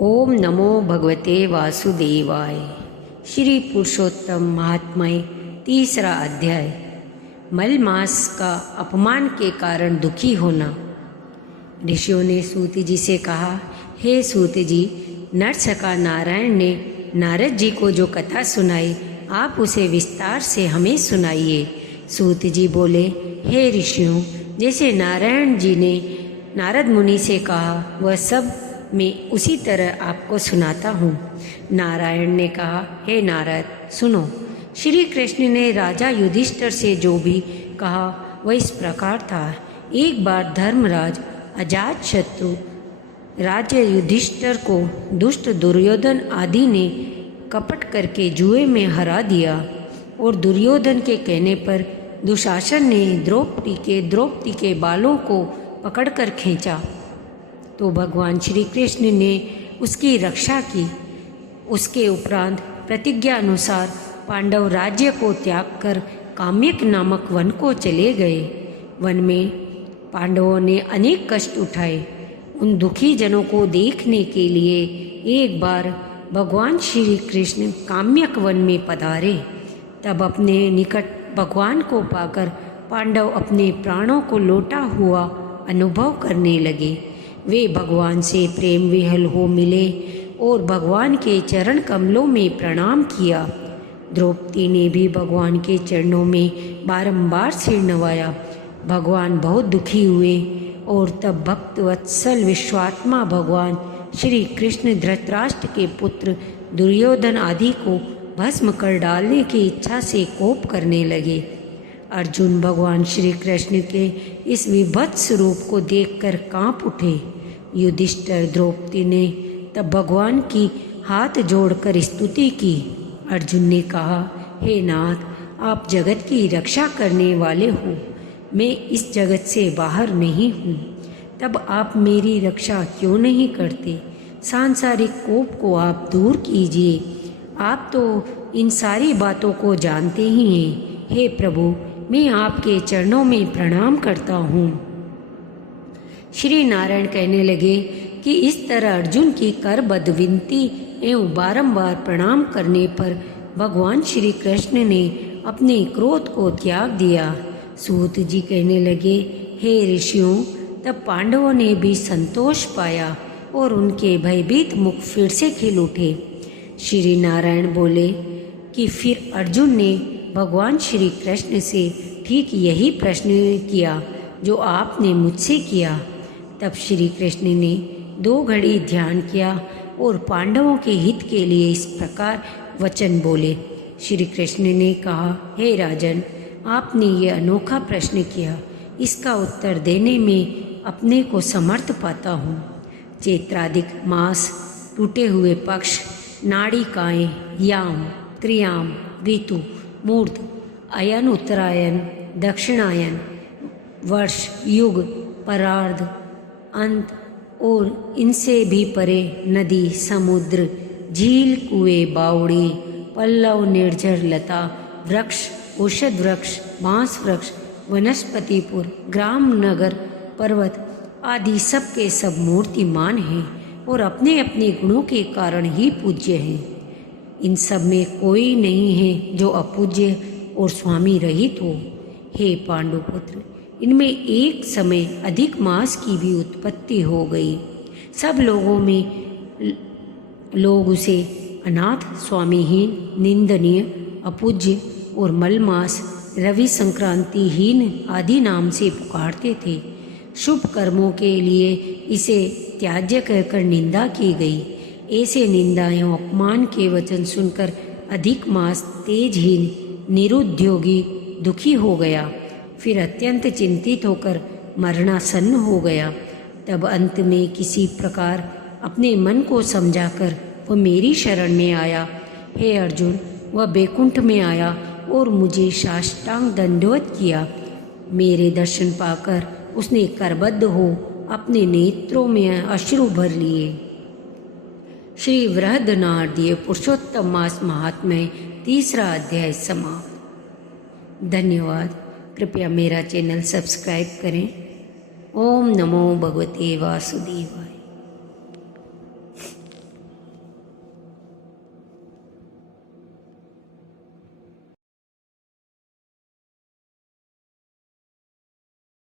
ओम नमो भगवते वासुदेवाय। श्री पुरुषोत्तम महात्म्य तीसरा अध्याय। मल मास का अपमान के कारण दुखी होना। ऋषियों ने सूत जी से कहा, हे सूत जी, नरसका नारायण ने नारद जी को जो कथा सुनाई, आप उसे विस्तार से हमें सुनाइए। सूत जी बोले, हे ऋषियों, जैसे नारायण जी ने नारद मुनि से कहा, वह सब मैं उसी तरह आपको सुनाता हूँ। नारायण ने कहा, हे नारद, सुनो। श्री कृष्ण ने राजा युधिष्ठिर से जो भी कहा वह इस प्रकार था। एक बार धर्मराज अजात शत्रु राजा युधिष्ठिर को दुष्ट दुर्योधन आदि ने कपट करके जुए में हरा दिया और दुर्योधन के कहने पर दुशासन ने द्रौपदी के बालों को पकड़कर खींचा तो भगवान श्री कृष्ण ने उसकी रक्षा की। उसके उपरांत प्रतिज्ञा अनुसार पांडव राज्य को त्याग कर काम्यक नामक वन को चले गए। वन में पांडवों ने अनेक कष्ट उठाए। उन दुखी जनों को देखने के लिए एक बार भगवान श्री कृष्ण काम्यक वन में पधारे। तब अपने निकट भगवान को पाकर पांडव अपने प्राणों को लौटा हुआ अनुभव करने लगे। वे भगवान से प्रेम विहल हो मिले और भगवान के चरण कमलों में प्रणाम किया। द्रौपदी ने भी भगवान के चरणों में बारंबार सिर नवाया। भगवान बहुत दुखी हुए और तब भक्त वत्सल विश्वात्मा भगवान श्री कृष्ण धृतराष्ट्र के पुत्र दुर्योधन आदि को भस्म कर डालने की इच्छा से कोप करने लगे। अर्जुन भगवान श्री कृष्ण के इस विभत्स रूप को देखकर कांप उठे। युधिष्ठिर द्रौपदी ने तब भगवान की हाथ जोड़कर स्तुति की। अर्जुन ने कहा, हे नाथ, आप जगत की रक्षा करने वाले हो। मैं इस जगत से बाहर नहीं हूँ, तब आप मेरी रक्षा क्यों नहीं करते? सांसारिक कोप को आप दूर कीजिए। आप तो इन सारी बातों को जानते ही हैं। हे प्रभु, मैं आपके चरणों में प्रणाम करता हूँ। श्री नारायण कहने लगे कि इस तरह अर्जुन की करबद्ध विनती एवं बारंबार प्रणाम करने पर भगवान श्री कृष्ण ने अपने क्रोध को त्याग दिया। सूत जी कहने लगे, हे ऋषियों, तब पांडवों ने भी संतोष पाया और उनके भयभीत मुख फिर से खिल उठे। श्री नारायण बोले कि फिर अर्जुन ने भगवान श्री कृष्ण से ठीक यही प्रश्न किया जो आपने मुझसे किया। तब श्री कृष्ण ने 2 घड़ी ध्यान किया और पांडवों के हित के लिए इस प्रकार वचन बोले। श्री कृष्ण ने कहा, हे राजन, आपने ये अनोखा प्रश्न किया, इसका उत्तर देने में अपने को समर्थ पाता हूँ। चैत्रादिक मास, टूटे हुए पक्ष, नाड़िकाएँ, याम, त्रियाम, ऋतु, मूर्त, अयन, उत्तरायण, दक्षिणायन, वर्ष, युग, परार्ध, अंत और इनसे भी परे नदी, समुद्र, झील, कुएं, बावड़ी, पल्लव, निर्झर, लता, वृक्ष, औषध वृक्ष, बांस वृक्ष, वनस्पतिपुर, ग्राम, नगर, पर्वत आदि सब के सब मूर्तिमान हैं और अपने अपने गुणों के कारण ही पूज्य हैं। इन सब में कोई नहीं है जो अपूज्य और स्वामी रहित हो। हे पांडुपुत्र, इनमें एक समय अधिक मास की भी उत्पत्ति हो गई। सब लोगों में लोग उसे अनाथ, स्वामीहीन, निंदनीय, अपूज्य और मलमास, रवि संक्रांतिहीन आदि नाम से पुकारते थे। शुभ कर्मों के लिए इसे त्याज्य कहकर निंदा की गई। ऐसे निंदा एवं अपमान के वचन सुनकर अधिक मास तेजहीन, निरुद्योगी, दुखी हो गया। फिर अत्यंत चिंतित होकर मरणासन्न हो गया। तब अंत में किसी प्रकार अपने मन को समझाकर वह मेरी शरण में आया। हे अर्जुन, वह बैकुंठ में आया और मुझे साष्टांग दंडवत किया। मेरे दर्शन पाकर उसने करबद्ध हो अपने नेत्रों में अश्रु भर लिए। श्री बृहदनारदीय पुरुषोत्तम मास महात्म्य तीसरा अध्याय समाप्त। धन्यवाद। कृपया मेरा चैनल सब्सक्राइब करें। ओम नमो भगवते वासुदेवाय।